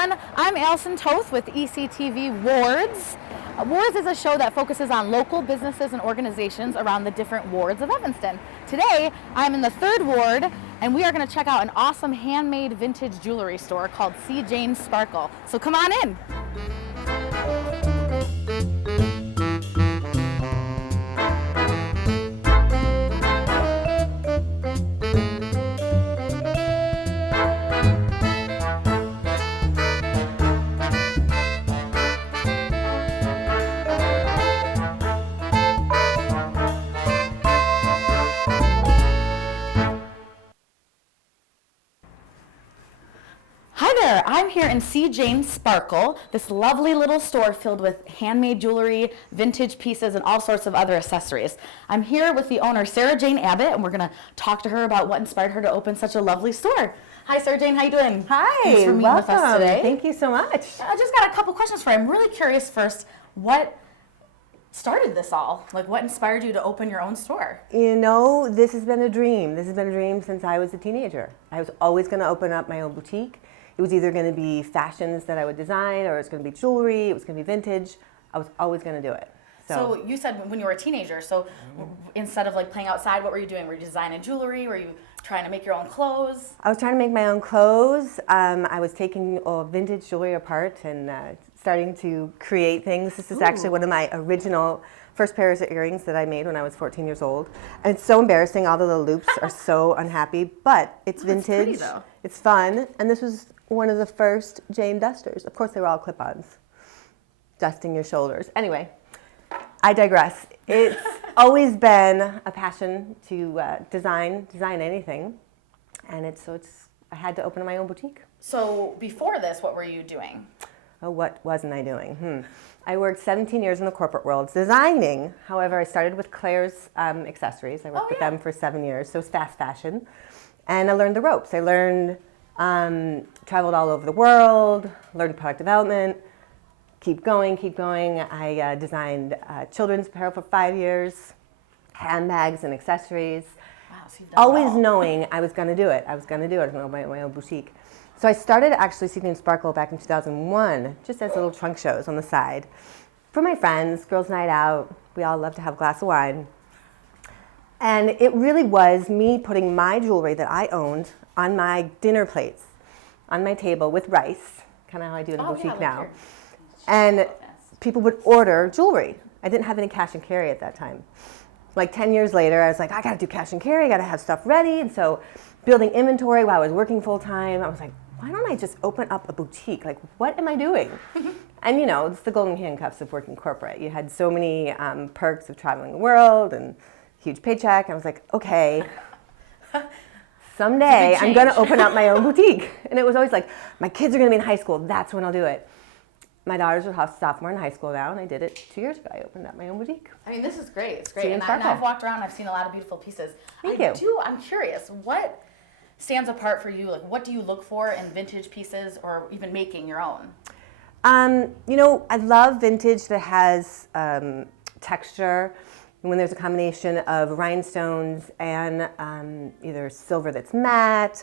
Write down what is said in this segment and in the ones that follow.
everyone. I'm Allison Toth with ECTV Wards. Wards is a show that focuses on local businesses and organizations around the different wards of Evanston. Today, I'm in the 3rd ward, and we are going to check out an awesome handmade vintage jewelry store called C. Jane Sparkle. So come on in. Hi there, I'm here in C. Jane Sparkle, this lovely little store filled with handmade jewelry, vintage pieces, and all sorts of other accessories. I'm here with the owner, Sarah Jane Abbott, and we're going to talk to her about what inspired her to open such a lovely store. Hi, Sarah Jane, how you doing? Hi, Thanks for meeting welcome. with us today. Thank you so much. I just got a couple questions for you. I'm really curious first, what started this all? Like, what inspired you to open your own store? You know, this has been a dream. This has been a dream since I was a teenager. I was always going to open up my own boutique. It was either going to be fashions that I would design, or it was going to be jewelry, it was going to be vintage. I was always going to do it. So you said when you were a teenager, so instead of like playing outside, what were you doing? Were you designing jewelry? Were you trying to make your own clothes? I was trying to make my own clothes. I was taking vintage jewelry apart and starting to create things. This is actually one of my original first pairs of earrings that I made when I was 14 years old. And it's so embarrassing. All the little loops are so unhappy, but it's vintage. It's pretty, though. It's fun. And this was one of the first Jane dusters. Of course, they were all clip-ons, dusting your shoulders. Anyway, I digress. It's always been a passion to design anything. And I had to open my own boutique. So before this, what were you doing? Oh, what wasn't I doing? I worked 17 years in the corporate world designing. However, I started with Claire's accessories. I worked with them for 7 years, so it's fast fashion. And I learned the ropes. I learned, traveled all over the world, learned product development, keep going. I designed children's apparel for 5 years, handbags and accessories. Wow, so you've done Always it all. knowing I was going to do it. I was going to open my own boutique. So I started actually C. Jane Sparkle back in 2001, just as little trunk shows on the side. For my friends, girls' night out, we all love to have a glass of wine. And it really was me putting my jewelry that I owned on my dinner plates, on my table with rice, kind of how I do in the boutique now. And people would order jewelry. I didn't have any cash and carry at that time. Like 10 years later, I was like, I got to do cash and carry, I got to have stuff ready. And so building inventory while I was working full time, I was like, why don't I just open up a boutique? Like, what am I doing? And you know, it's the golden handcuffs of working corporate. You had so many perks of traveling the world and huge paycheck. I was like, okay, someday I'm going to open up my own boutique. And it was always like, my kids are going to be in high school. That's when I'll do it. My daughters are sophomore in high school now, and I did it 2 years ago. I opened up my own boutique. I mean, this is great. It's great. And I've walked around. I've seen a lot of beautiful pieces. Thank you. I'm curious. What stands apart for you? Like, what do you look for in vintage pieces, or even making your own? You know, I love vintage that has texture. When there's a combination of rhinestones and either silver that's matte,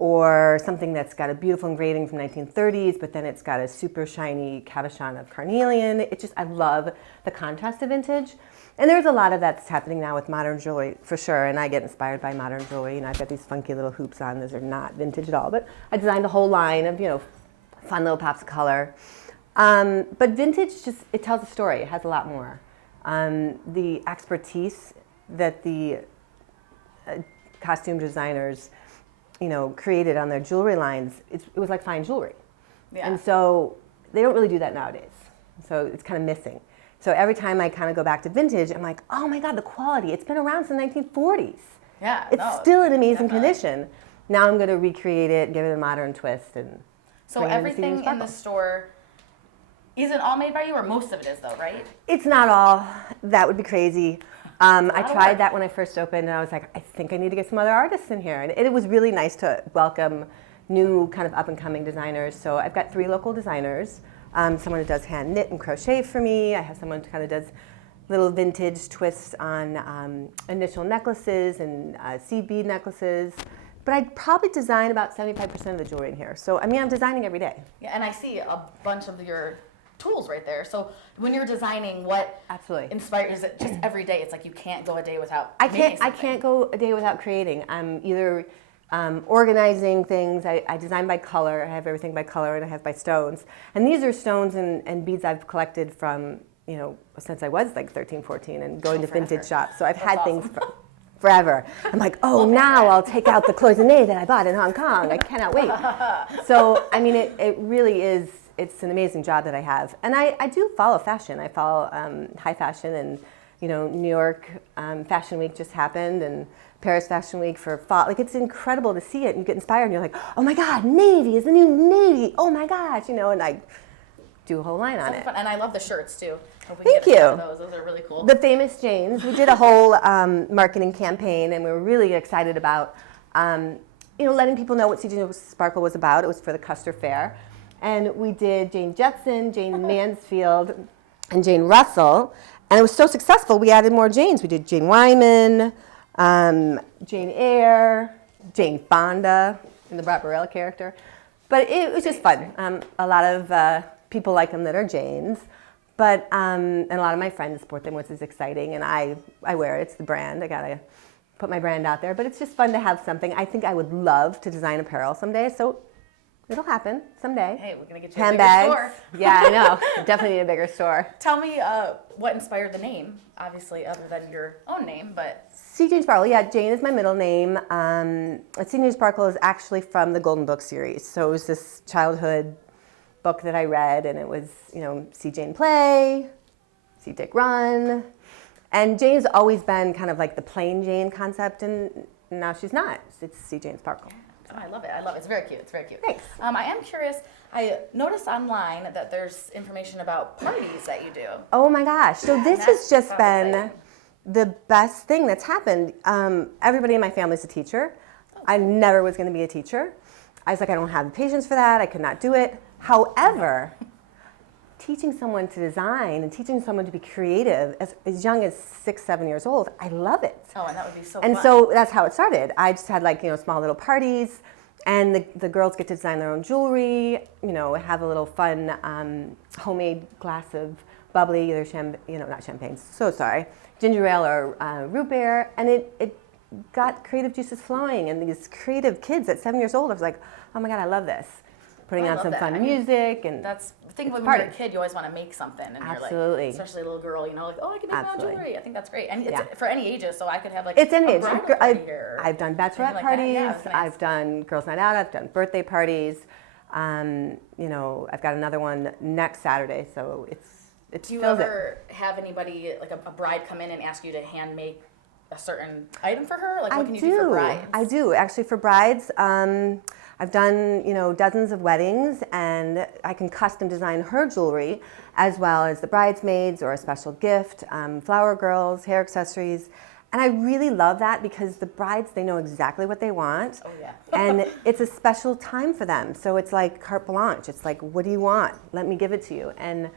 or something that's got a beautiful engraving from 1930s, but then it's got a super shiny cabochon of carnelian. I love the contrast of vintage. And there's a lot of that's happening now with modern jewelry, for sure, and I get inspired by modern jewelry. You know, I've got these funky little hoops on. Those are not vintage at all, but I designed a whole line of, you know, fun little pops of color. But vintage it tells a story. It has a lot more. The expertise that the costume designers, you know, created on their jewelry lines, it was like fine jewelry. Yeah. And so they don't really do that nowadays. So it's kind of missing. So every time I kind of go back to vintage, I'm like, oh my God, the quality. It's been around since the 1940s. Yeah. It's still in amazing condition. Now I'm going to recreate it, give it a modern twist. And so everything in the store isn't all made by you, or most of it is though, right? It's not all. That would be crazy. I tried that when I first opened, and I was like, I think I need to get some other artists in here. And it was really nice to welcome new kind of up-and-coming designers. So I've got 3 local designers. Someone who does hand knit and crochet for me. I have someone who kind of does little vintage twists on initial necklaces and seed bead necklaces. but I probably design about 75% of the jewelry in here. So, I mean, I'm designing every day. Yeah, and I see a bunch of your tools right there. So when you're designing, what Absolutely inspires it? Just every day, it's like you can't go a day without. I can't go a day without creating. I'm either organizing things. I design by color. I have everything by color, and I have by stones. And these are stones and beads I've collected from, you know, since I was like 13, 14, and going to vintage shops. So I've had things from forever. I'm like, oh, now I'll take out the cloisonne that I bought in Hong Kong. I cannot wait. So, I mean, it really is. It's an amazing job that I have. And I do follow fashion. I follow high fashion, and, you know, New York Fashion Week just happened, and Paris Fashion Week for fall. Like, it's incredible to see it, and you get inspired, and you're like, oh my God, navy is the new navy. Oh my gosh, you know, and I do a whole line on it. Fun. And I love the shirts too. Thank you. Those are really cool. The famous Janes. We did a whole marketing campaign, and we were really excited about, you know, letting people know what CJ Sparkle was about. It was for the Custer Fair. And we did Jane Jetson, Jane Mansfield, and Jane Russell. And it was so successful, we added more Janes. We did Jane Wyman, Jane Eyre, Jane Fonda, and the Barbarella character. But it was just fun. A lot of people like them that are Janes. But, and a lot of my friends sport them, which is exciting. And I wear it. It's the brand. I got to put my brand out there. But it's just fun to have something. I think I would love to design apparel someday. So it'll happen someday. Hey, we're going to get you handbags. A bigger store. Yeah, I know. Definitely need a bigger store. Tell me what inspired the name, obviously, other than your own name, but... CJ Sparkle. Yeah, Jane is my middle name. CJ Sparkle is actually from the Golden Book series. So it was this childhood book that I read, and it was, you know, see Jane play, see Dick run. And Jane's always been kind of like the plain Jane concept, and now she's not. It's see Jane Sparkle. Oh, I love it. I love it. It's very cute. It's very cute. Thanks. I am curious. I noticed online that there's information about parties that you do. Oh my gosh. So this has just been the best thing that's happened. Everybody in my family is a teacher. I never was going to be a teacher. I was like, I don't have the patience for that. I could not do it. However, teaching someone to design and teaching someone to be creative as young as 6, 7 years old, I love it. Oh, and that would be so And fun. so that's how it started. I just had like, you know, small little parties, and the girls get to design their own jewelry, you know, have a little fun homemade glass of bubbly, either not champagne, so sorry, ginger ale or root beer, and it got creative juices flowing, and these creative kids at 7 years old, I was like, oh my God, I love this. Putting on some fun music, and that's the thing when you're a kid, you always want to make something, and absolutely. You're like, especially a little girl, you know, like, oh, I can make my own jewelry. I think that's great, and it's for any ages, so I could have like it's any age. I've done bachelorette parties. I've done girls' night out. I've done birthday parties. You know, I've got another one next Saturday, so it's. Do you ever have anybody like a bride come in and ask you to hand make a certain item for her? Like, what can you do for brides? I do actually for brides. I've done, you know, dozens of weddings, and I can custom design her jewelry as well as the bridesmaids or a special gift, flower girls, hair accessories. And I really love that because the brides, they know exactly what they want. Oh, yeah. And it's a special time for them. So it's like carte blanche. It's like, what do you want? Let me give it to you. And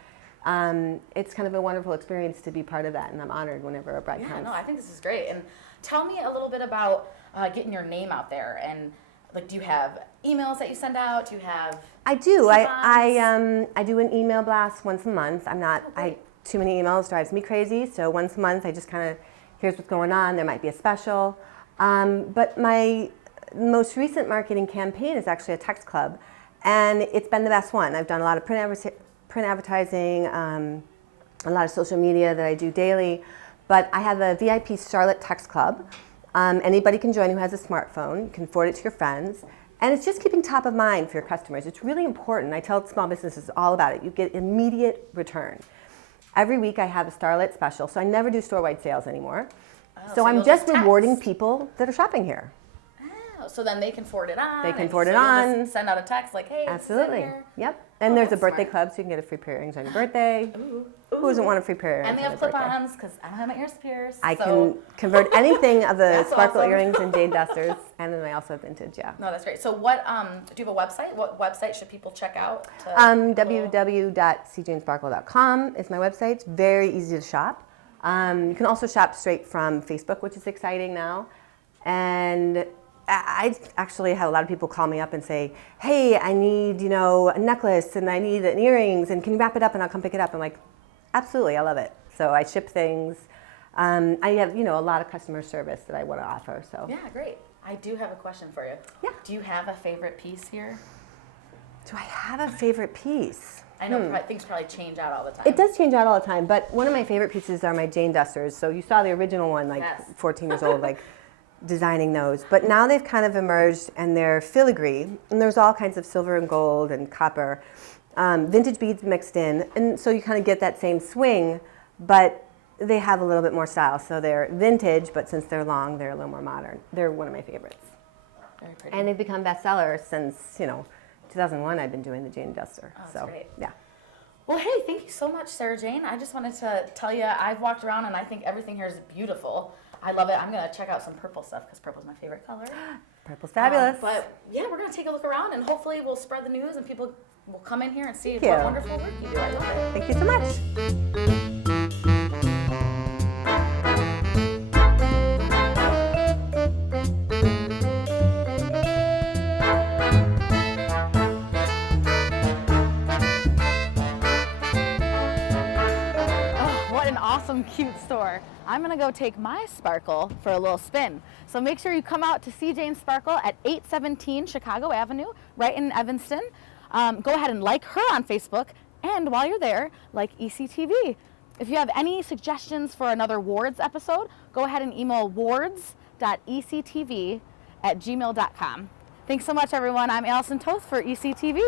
it's kind of a wonderful experience to be part of that. And I'm honored whenever a bride comes. Yeah, no, I think this is great. And tell me a little bit about getting your name out there. And like, do you have emails that you send out? Do you have? I do. I do an email blast once a month. Too many emails drives me crazy. So once a month, I just kind of, here's what's going on. There might be a special. But my most recent marketing campaign is actually a text club, and it's been the best one. I've done a lot of print advertising, a lot of social media that I do daily. But I have a VIP Charlotte text club. Anybody can join who has a smartphone. You can forward it to your friends. And it's just keeping top of mind for your customers. It's really important. I tell small businesses all about it. You get immediate return. Every week I have a Starlit special, so I never do store-wide sales anymore. Oh, so I'm just rewarding people that are shopping here. Oh, so then they can forward it on. They can forward it on. Send out a text like, hey, absolutely. Here. Yep. And there's a birthday club, so you can get a free pair of earrings on your birthday. Ooh. Who doesn't want a free pair of earrings? And they have clip-ons because I don't have my ears pierced. I can convert anything of the sparkle earrings and jade dusters, and then I also have vintage. Yeah. No, that's great. So what? Do you have a website? What website should people check out? www.cjanesparkle.com is my website. It's very easy to shop. You can also shop straight from Facebook, which is exciting now, and I actually had a lot of people call me up and say, hey, I need, a necklace and I need earrings and can you wrap it up and I'll come pick it up. I'm like, absolutely, I love it. So I ship things. I have, a lot of customer service that I want to offer. So Yeah, great. I do have a question for you. Yeah. Do you have a favorite piece here? Do I have a favorite piece? I know things probably change out all the time. It does change out all the time, but one of my favorite pieces are my Jane dusters. So you saw the original one, like Yes. 14 years old, like designing those. But now they've kind of emerged and they're filigree, and there's all kinds of silver and gold and copper, vintage beads mixed in, and so you kind of get that same swing, but they have a little bit more style. So they're vintage, but since they're long, they're a little more modern. They're one of my favorites. Very pretty. And they've become bestsellers since, 2001 I've been doing the Jane Duster. Oh, that's so great. yeah. Well, hey, thank you so much, Sarah Jane. I just wanted to tell you, I've walked around and I think everything here is beautiful. I love it. I'm going to check out some purple stuff because purple's my favorite color. Purple's fabulous. But yeah, we're going to take a look around and hopefully we'll spread the news and people will come in here and see Thank what you. wonderful work you do. I love it. Thank you so much. Oh, what an awesome, cute store. I'm gonna go take my Sparkle for a little spin. So make sure you come out to see Jane Sparkle at 817 Chicago Avenue, right in Evanston. Go ahead and like her on Facebook, and while you're there, like ECTV. If you have any suggestions for another Wards episode, go ahead and email wards.ectv@gmail.com. Thanks so much, everyone. I'm Allison Toth for ECTV.